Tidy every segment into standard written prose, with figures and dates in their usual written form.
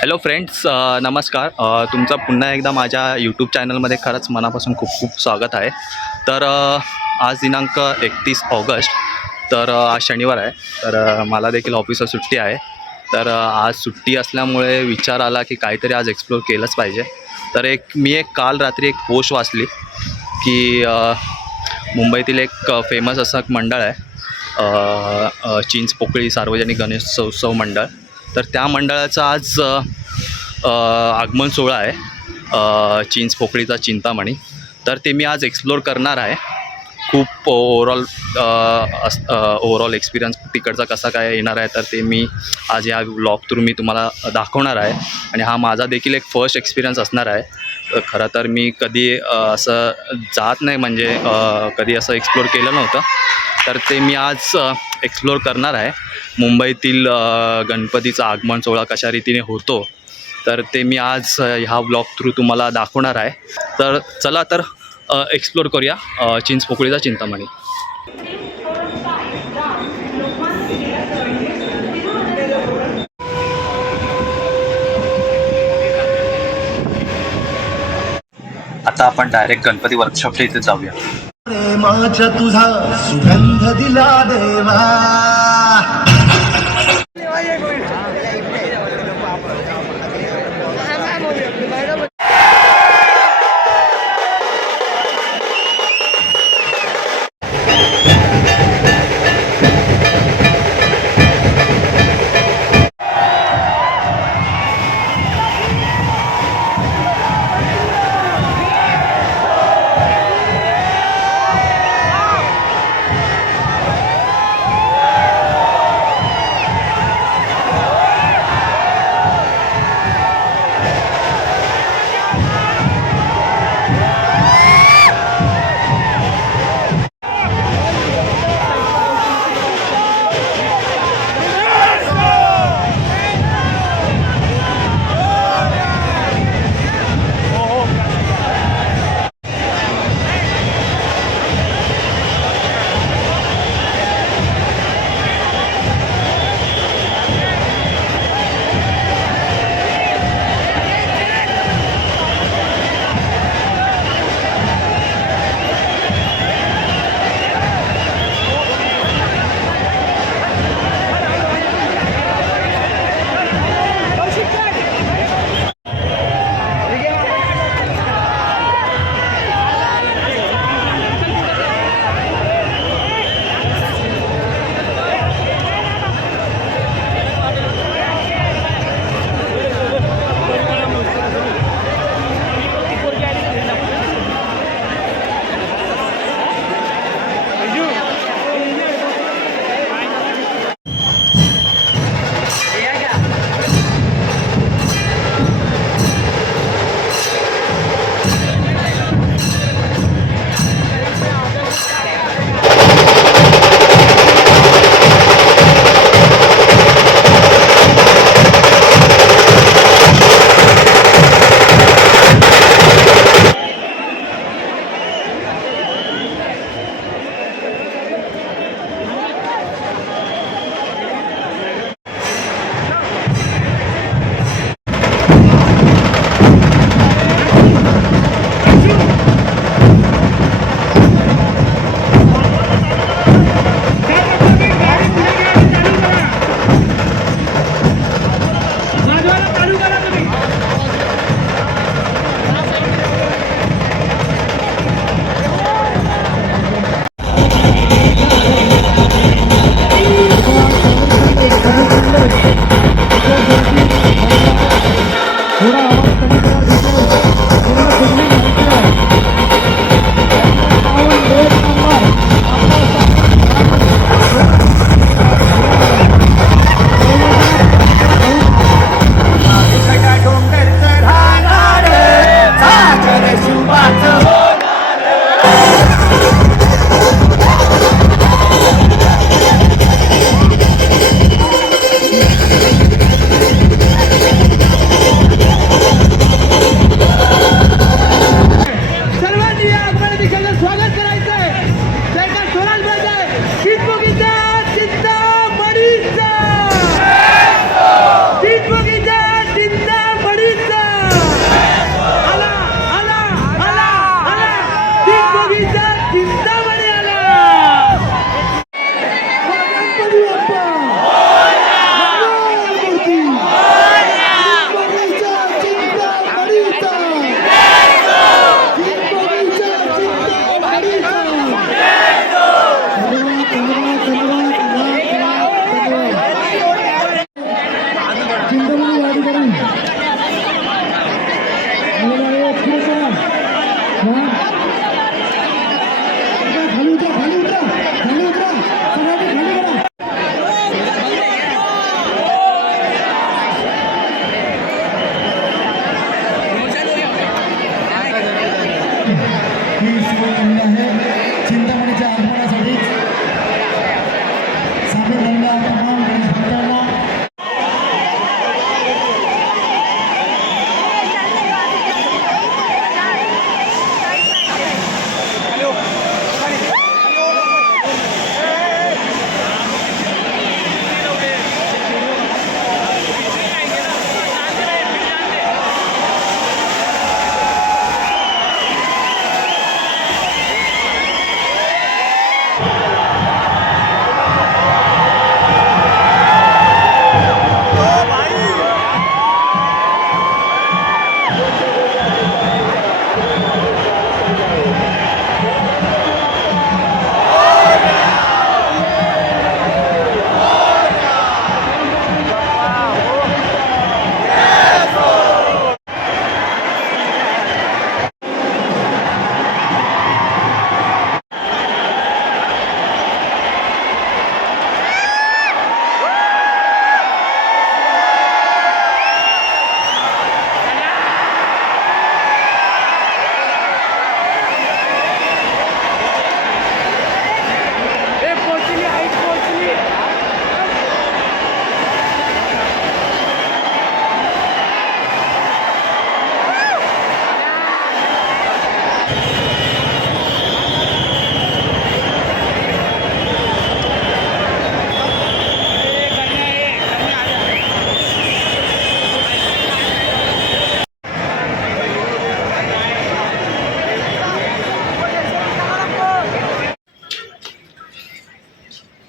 Hello friends, नमस्कार. तुमचं पुन्हा एकदा माझ्या यूट्यूब चॅनलमध्ये खरंच मनापासून खूप खूप स्वागत आहे. तर आज दिनांक 31 ऑगस्ट. तर आज शनिवार आहे. तर मला देखील ऑफिसला सुट्टी आहे. तर आज सुट्टी असल्यामुळे विचार आला की काहीतरी आज एक्सप्लोर केलंच पाहिजे. तर मी काल रात्री एक पोस्ट वाचली की मुंबईतील एक फेमस असं एक मंडळ आहे, चिंचपोकळी सार्वजनिक गणेशोत्सव मंडळ. तर त्या मंडळाचा आज आगमन सोहळा आहे, चिंचपोकळीचा चिंतामणी. तर ते मी आज एक्सप्लोर करणार आहे. खूप ओव्हरऑल एक्सपिरियन्स तिकडचा कसा काय येणार आहे, तर ते मी आज या व्लॉग थ्रू मी तुम्हाला दाखवणार आहे. आणि हा माझा देखील एक फर्स्ट एक्सपिरियन्स असणार आहे. खरं तर मी कधी असं जात नाही, म्हणजे कधी असं एक्सप्लोर केलं नव्हतं. तर ते मी आज एक्सप्लोर करणार आहे. मुंबईतील गणपतीचा आगमन सोहळा कशा रीतीने होतो, तर ते मी आज ह्या ब्लॉग थ्रू तुम्हाला दाखवणार आहे. तर चला तर एक्सप्लोर करूया चिंचपोकळीचा चिंतामणी. आता आपण डायरेक्ट गणपती वर्कशॉपच्या इथे जाऊया. प्रेमाच्या तुझा सुगंध दिला देवा.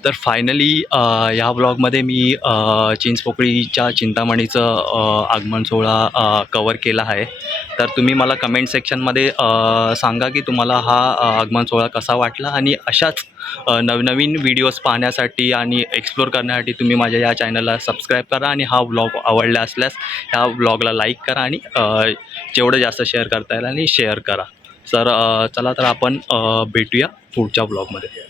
तर फायनली ह्या ब्लॉगमध्ये मी चिंचपोकळीच्या चिंतामणीचं आगमन सोहळा कवर केला आहे. तर तुम्ही मला कमेंट सेक्शनमध्ये सांगा की तुम्हाला हा आगमन सोहळा कसा वाटला, आणि अशाच नवनवीन व्हिडिओज पाहण्यासाठी आणि एक्सप्लोर करण्यासाठी तुम्ही माझ्या या चॅनलला सबस्क्राईब करा, आणि हा व्लॉग आवडला असल्यास ह्या व्लॉगला लाईक करा, आणि जेवढं जास्त शेअर करता येईल आणि शेअर करा. तर चला तर आपण भेटूया पुढच्या व्लॉगमध्ये.